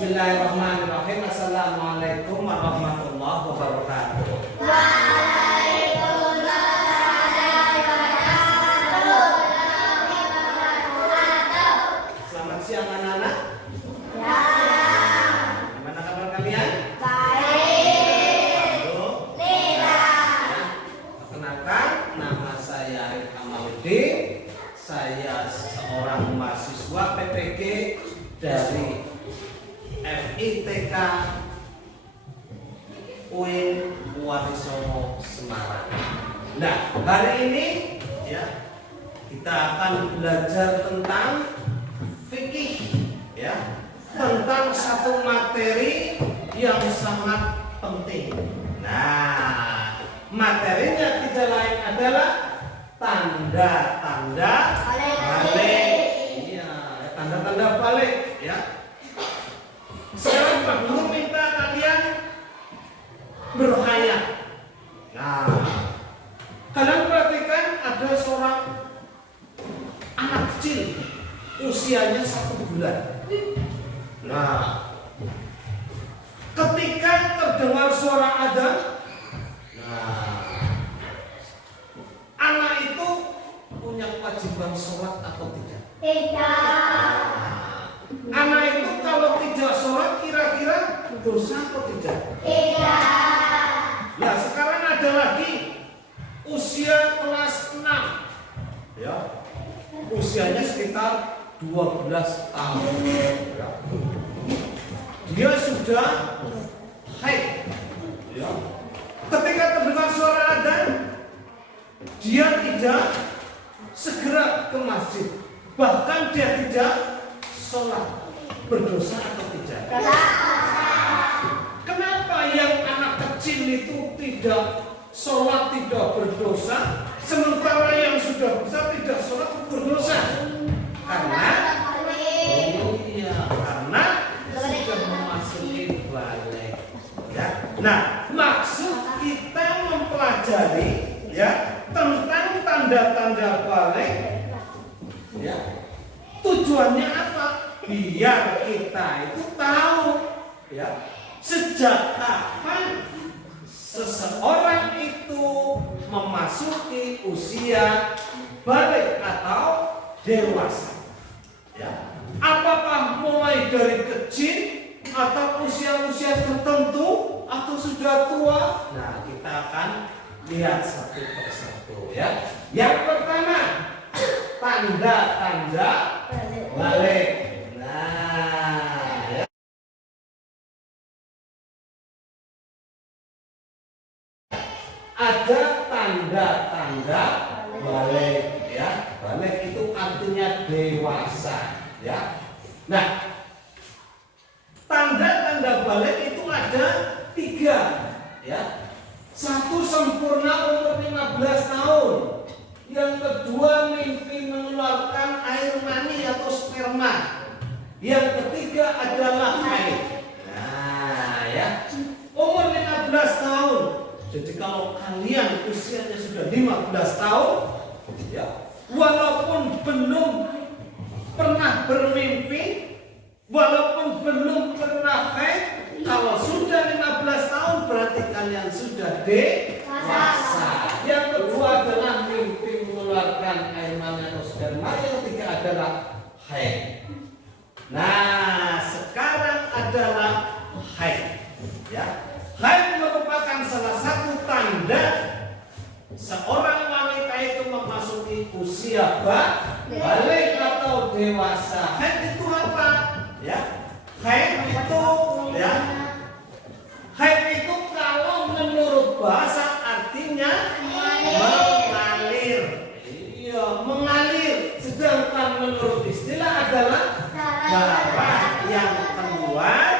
Bismillahirrahmanirrahim. Assalamualaikum warahmatullahi wabarakatuh. Selamat siang anak-anak. Ya. Gimana kabar kalian? Baik. Tidak. Perkenalkan, nama saya Arif Amaludin. Saya seorang mahasiswa PPG dari FITK UIN Warisono Semarang. Nah, hari ini ya kita akan belajar tentang fikih, ya, tentang satu materi yang sangat penting. Nah, materinya tidak lain adalah tanda-tanda balik. Iya, tanda-tanda balik, ya. Sekarang Pak Guru minta kalian berkhayal. Nah, kalian perhatikan ada seorang anak kecil usianya 1 bulan. Nah, ketika terdengar suara adzan, anak itu punya kewajiban sholat atau tidak? Tidak. Anak itu kalau tidak sholat kira-kira dosa atau tidak? Tidak. Nah, sekarang ada lagi usia kelas 6, ya, usianya sekitar 12 tahun. Dia sudah haid, ya. Ketika terdengar suara adzan, dia tidak segera ke masjid, bahkan dia tidak sholat. Berdosa atau tidak? Kenapa yang anak kecil itu tidak sholat, tidak berdosa, sementara yang sudah besar tidak sholat berdosa? Karena sudah memasuki balik, ya. Nah, maksud kita mempelajari, ya, tentang tanda-tanda balik, ya, tujuannya apa? Biar kita itu tahu, ya, sejak kapan seseorang itu memasuki usia balik atau dewasa, ya. Apakah mulai dari kecil atau usia-usia tertentu atau sudah tua? Nah, kita akan lihat satu persatu, ya. Yang pertama, tanda-tanda balik. Nah, ya. Ada tanda-tanda balik, ya. Balik itu artinya dewasa, ya. Nah, tanda-tanda balik itu ada 3, ya. Satu, sempurna umur 15 tahun. Yang kedua, mimpi mengeluarkan air mani atau sperma. Yang ketiga adalah haid. Nah, ya, umur 15 tahun. Jadi kalau kalian usianya sudah 15 tahun, ya, walaupun belum pernah bermimpi, walaupun belum pernah haid, kalau sudah 15 tahun berarti kalian sudah dewasa. Yang kedua adalah mimpi mengeluarkan air mani atau sperma. Yang ketiga adalah haid. Nah, sekarang adalah haid, ya. Haid merupakan salah satu tanda seorang wanita itu memasuki usia balik atau dewasa. Haid itu apa? Ya, haid itu, ya, haid itu kalau menurut bahasa artinya mengalir. Iya, mengalir. Sedangkan menurut istilah adalah darah yang keluar,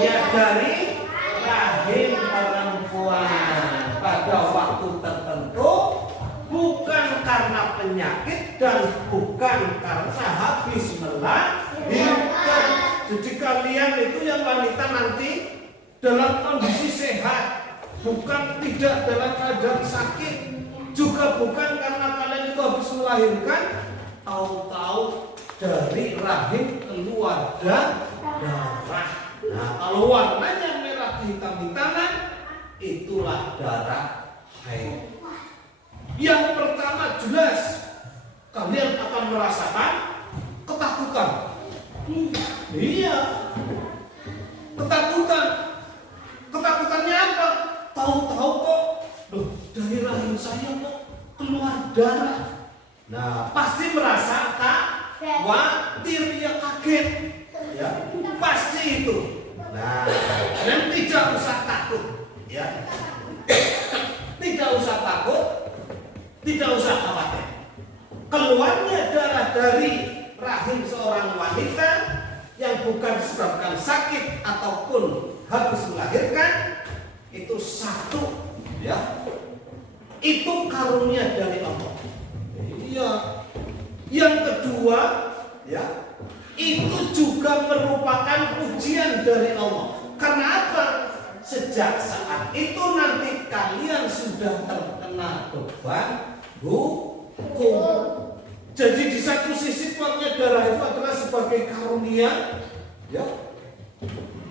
iya, dari rahim perempuan pada waktu tertentu, bukan karena penyakit dan bukan karena habis melahirkan. Jadi kalian itu yang wanita nanti dalam kondisi sehat, bukan tidak dalam keadaan sakit, juga bukan karena kalian itu habis melahirkan, tahu-tahu dari rahim keluar darah. darah. Nah, kalau warnanya merah hitam-hitaman, itulah darah haid. Yang pertama jelas kalian akan merasakan ketakutan. Iya, ketakutan. Ketakutannya apa? Tahu-tahu kok, loh, dari rahim saya kok keluar darah. Nah, pasti merasa khawatir, ya, kaget, ya, pasti itu. Nah, dan tidak usah takut, ya, tidak usah takut, tidak usah khawatir. Keluarnya darah dari rahim seorang wanita yang bukan disebabkan sakit ataupun habis melahirkan, itu satu, ya, itu karunia dari Allah. Iya. Yang kedua, ya, itu juga merupakan ujian dari Allah. Karena apa? Sejak saat itu nanti kalian sudah terkena beban hukum. Jadi di satu sisi keluarnya darah itu adalah sebagai karunia, ya.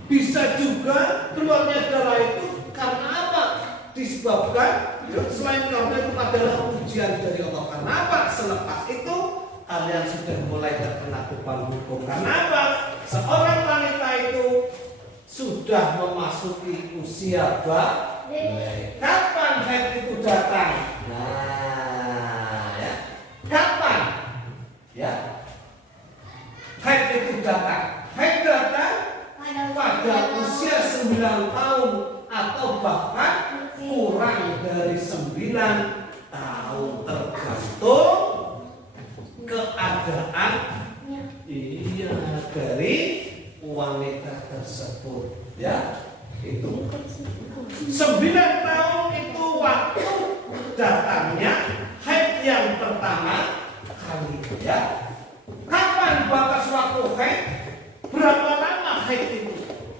Bisa juga keluarnya darah itu karena apa? Disebabkan, ya, selain karena itu adalah ujian dari Allah. Karena apa? Selepas itu kalian sudah mulai terkena beban hukum. Karena apa? Seorang wanita itu sudah memasuki usia balik. Kapan haid itu datang? Nah, ya. Kapan? Ya. Haid itu datang. Haid datang pada usia 9 tahun atau bahkan kurang dari 9 tahun, tergantung keadaan, iya, dari wanita tersebut, ya. Itu 9 tahun itu waktu datangnya haid yang pertama kali, ya. Kapan batas waktu haid? Berapa lama haid itu?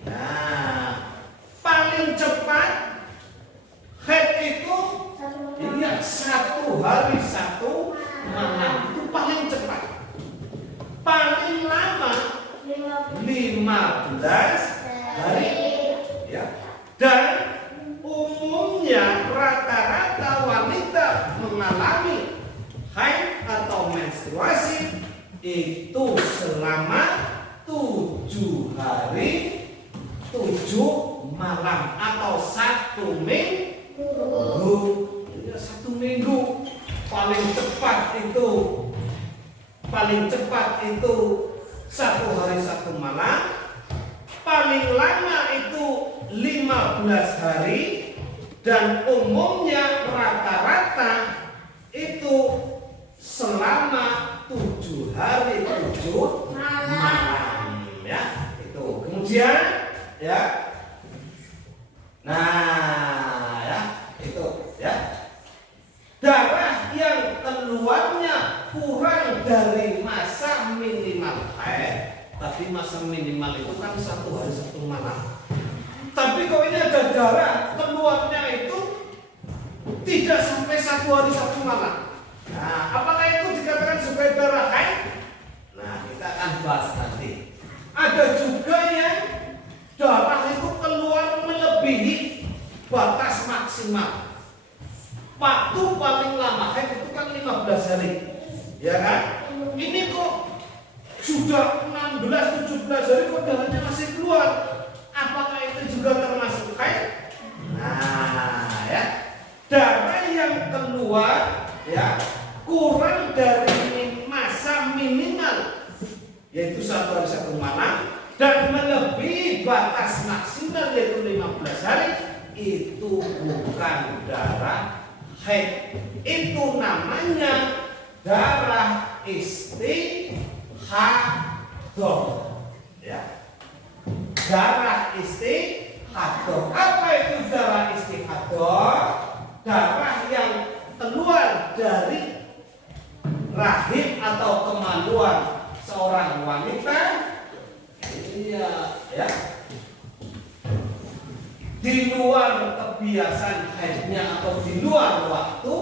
Nah, paling cepat haid itu, iya, 1 hari 1 malam, itu paling cepat. Paling lama 15 hari, ya. Dan umumnya rata-rata wanita mengalami haid atau menstruasi itu selama 7 hari 7 malam atau 1 minggu. Ya, 1 minggu. Paling cepat itu 1 hari 1 malam. Paling lama itu 15 hari. Dan umumnya rata-rata itu selama 7 hari 7 malam, ya. Itu kemudian, ya, nah, ya, itu, ya, darah yang keluarnya kurang dari masa minimal haid. Tapi masa minimal itu kan 1 hari 1 malam. Tapi kalau ini ada darah keluarnya itu tidak sampai 1 hari 1 malam. Nah, apakah itu dikatakan sebagai darah haid? Nah, kita akan bahas nanti. Ada juga yang darah itu keluar melebihi batas maksimal. Waktu paling lama haid itu kan 15 hari, ya kan? Ini kok sudah 16-17 hari kok darahnya masih keluar. Apakah itu juga termasuk haid? Nah, ya, darah yang keluar, ya, kurang dari masa minimal, yaitu 1 hari 1 malam, dan melebihi batas maksimal yaitu 15 hari, itu bukan darah haid. Itu namanya darah istihadah, ya. Darah istihadah. Apa itu darah istihadah? Darah yang keluar dari rahim atau kemaluan seorang wanita, iya, ya, di luar kebiasaan haidnya atau di luar waktu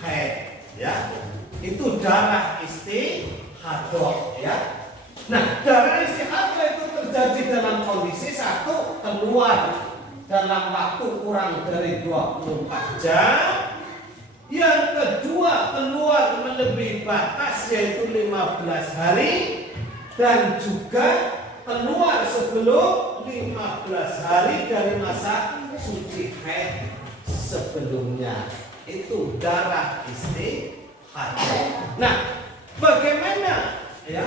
haid, ya. Itu darah istihadah, ya. Nah, darah istihadah itu terjadi dalam kondisi satu, keluar dalam waktu kurang dari 24 jam. Yang kedua, keluar melebihi batas yaitu 15 hari. Dan juga keluar sebelum 15 hari dari masa suci haid sebelumnya. Itu darah istihadah. Nah, bagaimana ya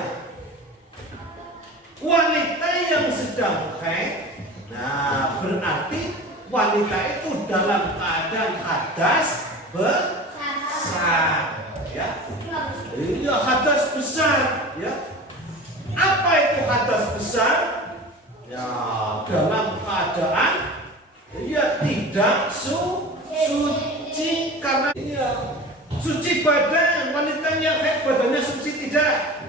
wanita yang sedang haid? Nah, berarti wanita itu dalam keadaan hadas besar, ya. Iya, hadas besar, ya. Apa itu hadas besar? Ya, dalam keadaan dia tidak suci karena iya, suci badan. Wanita yang haid badannya suci tidak?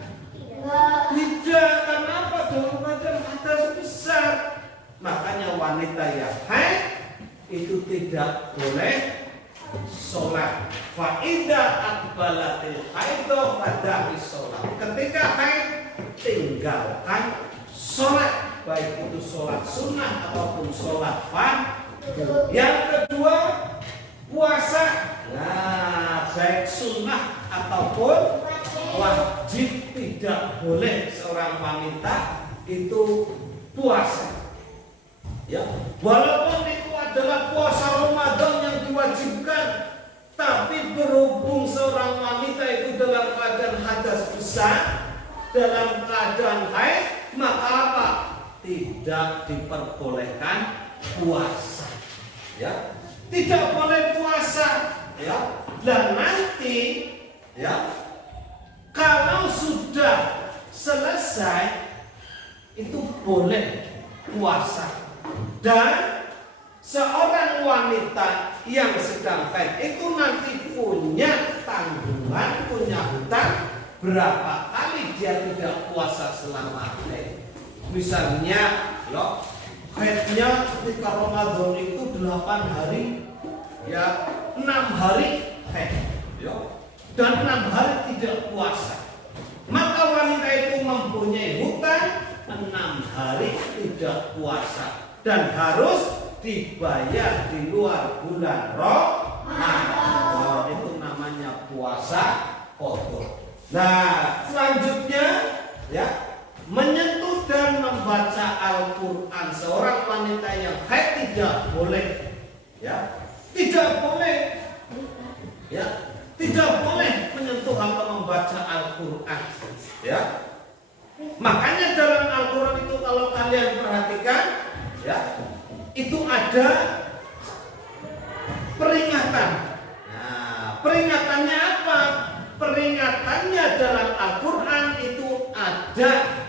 Tidak, karena apa? Dalam keadaan hadas besar. Makanya wanita yang haid itu tidak boleh sholat. Fa'idha akbalatil haidah fadahi sholat. Ketika haid, tinggalkan sholat, baik itu sholat sunnah ataupun sholat fardu. Yang kedua, puasa. Nah, baik sunnah ataupun wajib, tidak boleh seorang wanita itu puasa. Ya, walaupun itu adalah puasa Ramadan yang diwajibkan, tapi berhubung seorang wanita itu dalam keadaan hadas besar, dalam keadaan haid, maka apa? Tidak diperbolehkan puasa. Ya, tidak boleh puasa. Ya, dan nanti, ya, kalau sudah selesai itu boleh puasa. Dan seorang wanita yang sedang haid itu nanti punya tanggungan, punya hutang berapa kali dia tidak puasa selama haid. Misalnya, loh, haidnya ketika Ramadan itu 8 hari, ya 6 hari haid, ya, dan 6 hari tidak puasa. Maka wanita itu mempunyai hutang 6 hari tidak puasa dan harus dibayar di luar bulan Ramadan. Itu namanya puasa qadha. Nah, selanjutnya ya, menyentuh dan membaca Al-Qur'an. Seorang wanita yang haid tidak boleh, ya, tidak boleh, ya, tidak boleh menyentuh atau membaca Al-Qur'an, ya. Makanya dalam Al-Qur'an itu kalau kalian perhatikan, ya, itu ada peringatan. Nah, peringatannya apa? Peringatannya dalam Al-Quran itu ada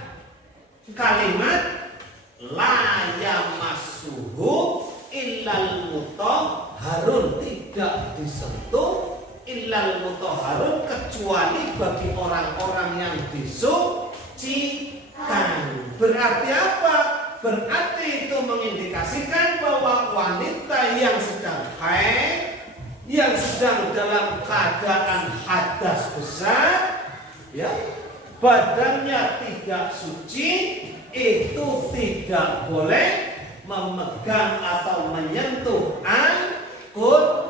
kalimat la yamassuhu illal mutahharun, tidak disentuh illal mutahharun kecuali bagi orang-orang yang disucikan. Berarti apa? Berarti itu mengindikasikan bahwa wanita yang sedang haid, yang sedang dalam keadaan hadas besar, ya, badannya tidak suci, itu tidak boleh memegang atau menyentuh Al-Qur'an.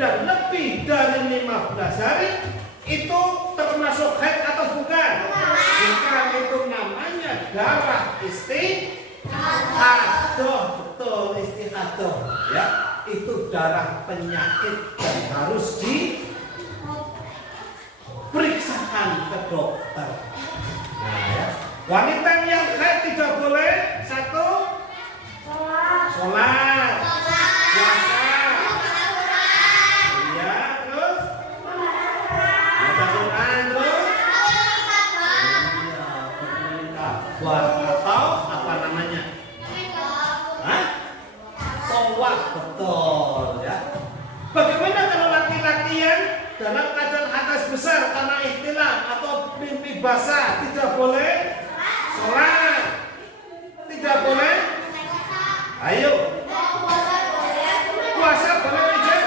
Dan lebih dari 15 hari itu termasuk haid atau bukan? Bukan, itu namanya darah istihadah. Betul, istihadah, ya, itu darah penyakit dan harus diperiksakan ke dokter. Nah, ya, wanita yang haid tidak boleh satu sholat, puasa. Atau apa namanya? Tawaf, betul, ya. Bagaimana kalau laki-laki yang dalam keadaan hadas besar karena ihtilam atau mimpi basah tidak boleh sholat, tidak boleh? Ayo. Puasa boleh tidak?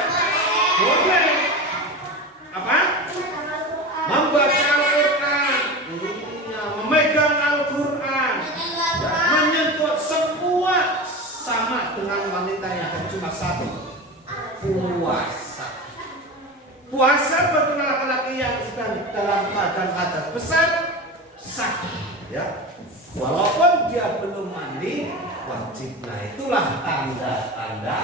Boleh. dengan wanita yang cuma satu, puasa. Puasa bagi laki-laki yang sedang dalam keadaan hadas besar sah, ya. Walaupun dia belum mandi wajib. Nah itulah tanda-tanda.